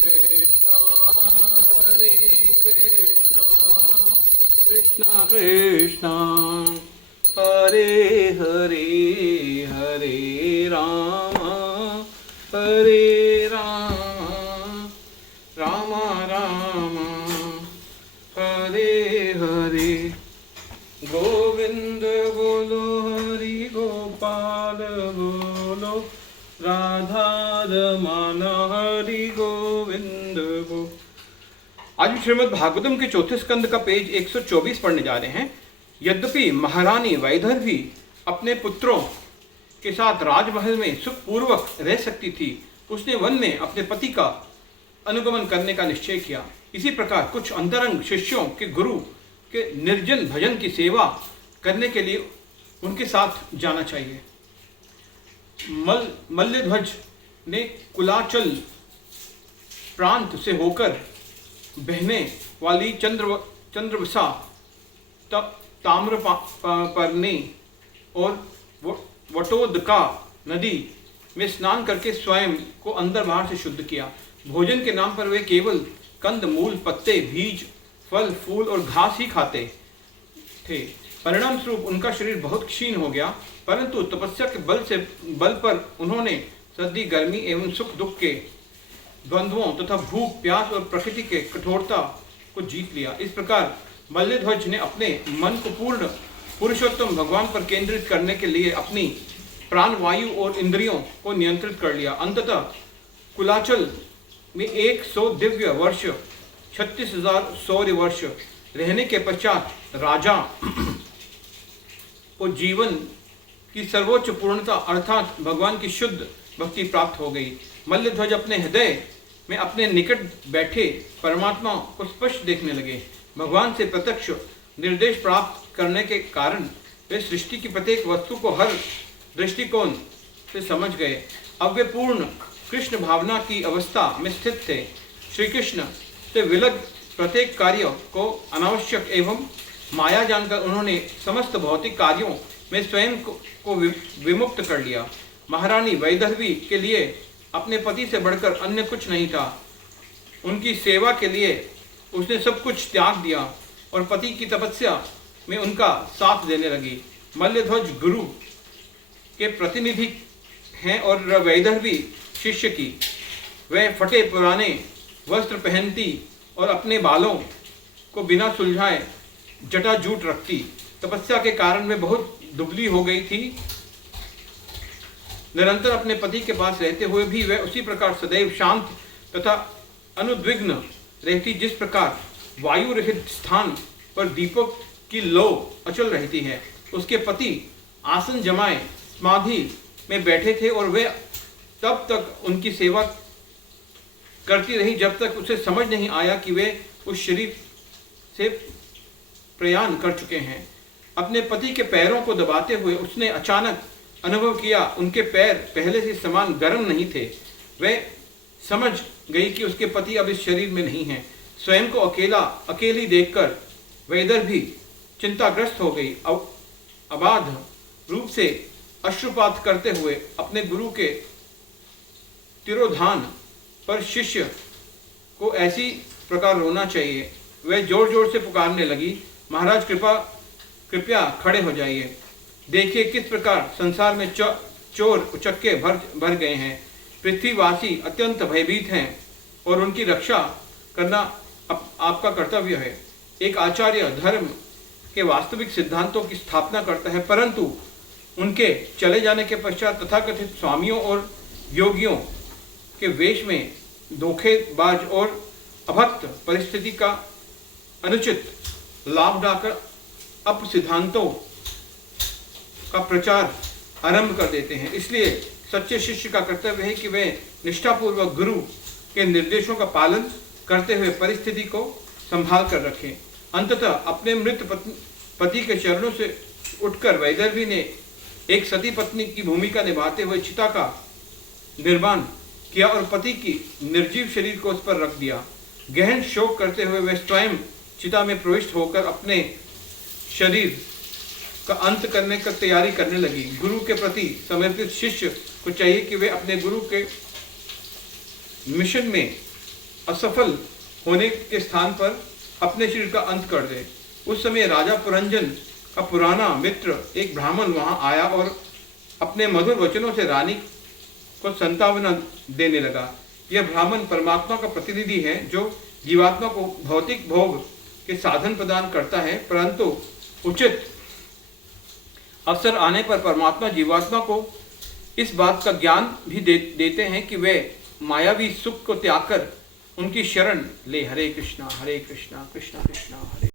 Krishna Hare Krishna Krishna Krishna Hare Hare Hare Rama Hare Rama Rama Rama Hare Hare Govinda Bolo Hari Gopal Bolo Radha Raman Hari Govind गो। आज श्रीमद् भागवतम के चौथे स्कंद का page 124 पढ़ने जा रहे हैं। यद्यपि महारानी वैदर्भी अपने पुत्रों के साथ राजमहल में सुखपूर्वक रह सकती थी, उसने वन में अपने पति का अनुगमन करने का निश्चय किया। इसी प्रकार कुछ अंतरंग शिष्यों के गुरु के निर्जन भजन की सेवा करने के लिए उनके साथ जाना चाहिए। मल्लध्वज ने कुलाचल प्रांत से होकर बहने वाली चंद्रवसा, ताम्रपर्णी और वटोदका नदी में स्नान करके स्वयं को अंदर बाहर से शुद्ध किया। भोजन के नाम पर वे केवल कंद मूल, पत्ते, बीज, फल, फूल और घास ही खाते थे। परिणाम स्वरूप उनका शरीर बहुत क्षीण हो गया, परंतु तपस्या के बल पर उन्होंने सर्दी, गर्मी एवं सुख दुख के द्वंद्वों तथा भूख, प्यास और प्रकृति के कठोरता को जीत लिया। इस प्रकार मल्लध्वज ने अपने मन को पूर्ण पुरुषोत्तम भगवान पर केंद्रित करने के लिए अपनी प्राणवायु और इंद्रियों को नियंत्रित कर लिया। अंततः कुलाचल में 100 दिव्य वर्ष, 36,000 सौर्य वर्ष रहने के पश्चात राजा को जीवन की सर्वोच्च पूर्णता अर्थात भगवान की शुद्ध भक्ति प्राप्त हो गई। मल्लध्वज अपने हृदय में अपने निकट बैठे परमात्मा को स्पष्ट देखने लगे। भगवान से प्रत्यक्ष निर्देश प्राप्त करने के कारण वे सृष्टि की प्रत्येक वस्तु को हर दृष्टिकोण से समझ गए। अब वे पूर्ण कृष्ण भावना की अवस्था में स्थित थे। श्री कृष्ण से विलग प्रत्येक कार्य को अनावश्यक एवं माया जानकर उन्होंने समस्त भौतिक कार्यों में स्वयं को विमुक्त कर लिया। महारानी वैदर्भी के लिए अपने पति से बढ़कर अन्य कुछ नहीं था। उनकी सेवा के लिए उसने सब कुछ त्याग दिया और पति की तपस्या में उनका साथ देने लगी। मल्लध्वज गुरु के प्रतिनिधि हैं और वैदर्भी शिष्य की। वह फटे पुराने वस्त्र पहनती और अपने बालों को बिना सुलझाए जटाजूट रखती। तपस्या के कारण वे बहुत दुबली हो गई थी। निरंतर अपने पति के पास रहते हुए भी वह उसी प्रकार सदैव शांत तथा अनुद्विग्न रहती, जिस प्रकार वायु रहित स्थान पर दीपक की लौ अचल रहती है। उसके पति आसन जमाए समाधि में बैठे थे और वे तब तक उनकी सेवा करती रही जब तक उसे समझ नहीं आया कि वे उस शरीर से प्रयाण कर चुके हैं। अपने पति के पैरों को दबाते हुए उसने अचानक अनुभव किया उनके पैर पहले से समान गर्म नहीं थे। वह समझ गई कि उसके पति अब इस शरीर में नहीं हैं। स्वयं को अकेली देखकर वैदर्भी चिंताग्रस्त हो गई। अबाध रूप से अश्रुपात करते हुए अपने गुरु के तिरोधान पर शिष्य को ऐसी प्रकार रोना चाहिए। वह जोर जोर से पुकारने लगी, महाराज कृपया खड़े हो जाइए। देखिए किस प्रकार संसार में चोर उचक्के भर गए हैं। पृथ्वीवासी अत्यंत भयभीत हैं और उनकी रक्षा करना आपका कर्तव्य है। एक आचार्य धर्म के वास्तविक सिद्धांतों की स्थापना करता है, परंतु उनके चले जाने के पश्चात तथाकथित स्वामियों और योगियों के वेश में धोखेबाज और अभक्त परिस्थिति का अनुचित लाभ उठाकर अप सिद्धांतों का प्रचार आरंभ कर देते हैं। इसलिए सच्चे शिष्य का कर्तव्य है कि वे निष्ठापूर्वक गुरु के निर्देशों का पालन करते हुए परिस्थिति को संभाल कर रखें। अंततः अपने मृत पति के चरणों से उठकर वैदर्भी ने एक सती पत्नी की भूमिका निभाते हुए चिता का निर्माण किया और पति की निर्जीव शरीर को उस पर रख दिया। गहन शोक करते हुए वे स्वयं चिता में प्रविष्ट होकर अपने शरीर का अंत करने का तैयारी करने लगी। गुरु के प्रति समर्पित शिष्य को चाहिए कि वे अपने गुरु के मिशन में असफल होने के स्थान पर अपने शरीर का अंत कर दे। उस समय राजा पुरंजन का पुराना मित्र एक ब्राह्मण वहां आया और अपने मधुर वचनों से रानी को संतावना देने लगा। यह ब्राह्मण परमात्मा का प्रतिनिधि है जो जीवात्मा को भौतिक भोग के साधन प्रदान करता है, परंतु उचित अवसर आने पर परमात्मा जीवात्मा को इस बात का ज्ञान भी देते हैं कि वे मायावी सुख को त्याग कर उनकी शरण ले। हरे कृष्णा कृष्णा कृष्णा हरे।